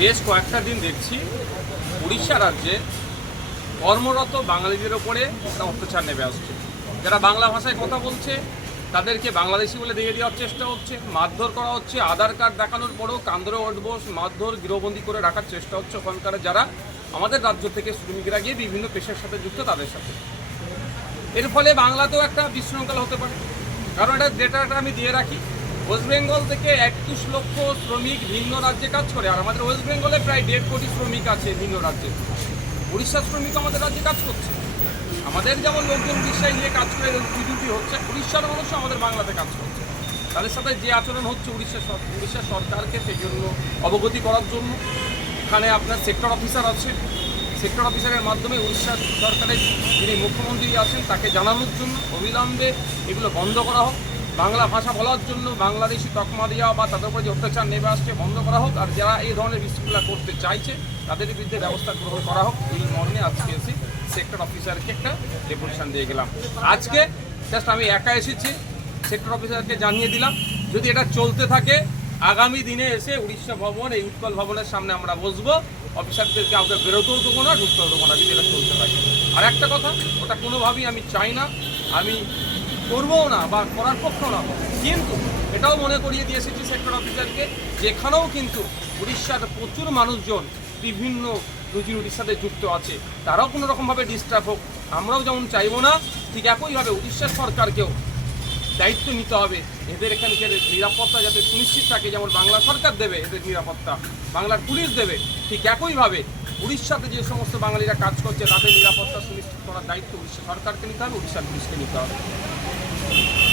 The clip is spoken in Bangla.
বেশ কয়েকটা দিন দেখছি উড়িষ্যা রাজ্যে কর্মরত বাঙালিদের ওপরে একটা অত্যাচার নেমে আসছে। যারা বাংলা ভাষায় কথা বলছে তাদেরকে বাংলাদেশি বলে দিয়ে দেওয়ার চেষ্টা হচ্ছে, মারধর করা হচ্ছে, আধার কার্ড দেখানোর পরেও কান্দরে ওঠবোস মারধর গৃহবন্দী করে রাখার চেষ্টা হচ্ছে ওখানকার যারা আমাদের রাজ্য থেকে শ্রমিকরা গিয়ে বিভিন্ন পেশার সাথে যুক্ত তাদের সাথে। এর ফলে বাংলাতেও একটা বিশৃঙ্খলা হতে পারে। কারণ এটা ডেটাটা আমি দিয়ে রাখি, ওয়েস্ট বেঙ্গল থেকে 21 লক্ষ শ্রমিক ভিন্ন রাজ্যে কাজ করে, আর আমাদের ওয়েস্ট বেঙ্গলে প্রায় 1.5 কোটি শ্রমিক আছে ভিন্ন রাজ্যে। উড়িষ্যার শ্রমিক আমাদের রাজ্যে কাজ করছে। আমাদের যেমন লোকজন উড়িষ্যায় গিয়ে কাজ করে ডিউটি হচ্ছে, উড়িষ্যার মানুষও আমাদের বাংলাতে কাজ করছে। তাদের সাথে যে আচরণ হচ্ছে উড়িষ্যা সরকারকে সেই জন্য অবগতি করার জন্য এখানে আপনার সেক্টর অফিসার আছে, সেক্টর অফিসারের মাধ্যমে উড়িষ্যা সরকারের যিনি মুখ্যমন্ত্রী আছেন তাকে জানানোর জন্য অবিলম্বে এগুলো বন্ধ করা হোক, বাংলা ভাষা বলার জন্য বাংলাদেশি তকমা দেওয়া বা তাদের উপরে যে অত্যাচার নেমে আসছে বন্ধ করা হোক, আর যারা এই ধরনের বিশৃঙ্খলা করতে চাইছে তাদের বিরুদ্ধে ব্যবস্থা গ্রহণ করা হোক। এই মর্মে আজকে এসে সেক্টর অফিসারকে একটা ডেপুটেশন দিয়ে গেলাম। আজকে জাস্ট আমি একা এসেছি, সেক্টর অফিসারকে জানিয়ে দিলাম যদি এটা চলতে থাকে আগামী দিনে এসে উড়িষ্যা ভবন, এই উৎকল ভবনের সামনে আমরা বসবো, অফিসারদেরকে কাউকে বেরোতেও দেবো না, ঢুকতেও দেবো না যদি এটা চলতে থাকে। আর একটা কথা, ওটা কোনোভাবেই আমি চাই না, আমি করবও না বা করার পক্ষও না, কিন্তু এটাও মনে করিয়ে দিয়ে এসেছি সেক্টর অফিসারকে যেখানেও কিন্তু উড়িষ্যার প্রচুর মানুষজন বিভিন্ন রুজি রুটির সাথে যুক্ত আছে, তারাও কোনো রকমভাবে ডিস্টার্ব হোক আমরাও যেমন চাইবো না, ঠিক একইভাবে উড়িষ্যা সরকারকেও দায়িত্ব নিতে হবে এদের এখানকার নিরাপত্তা যাতে সুনিশ্চিত থাকে। যেমন বাংলা সরকার দেবে এদের নিরাপত্তা, বাংলার পুলিশ দেবে, ঠিক একইভাবে উড়িষ্যাতে যে সমস্ত বাঙালিরা কাজ করছে তাদের নিরাপত্তা সুনিশ্চিত করার দায়িত্ব উড়িষ্যা সরকারকে নিতে হবে, উড়িষ্যার পুলিশকে নিতে হবে।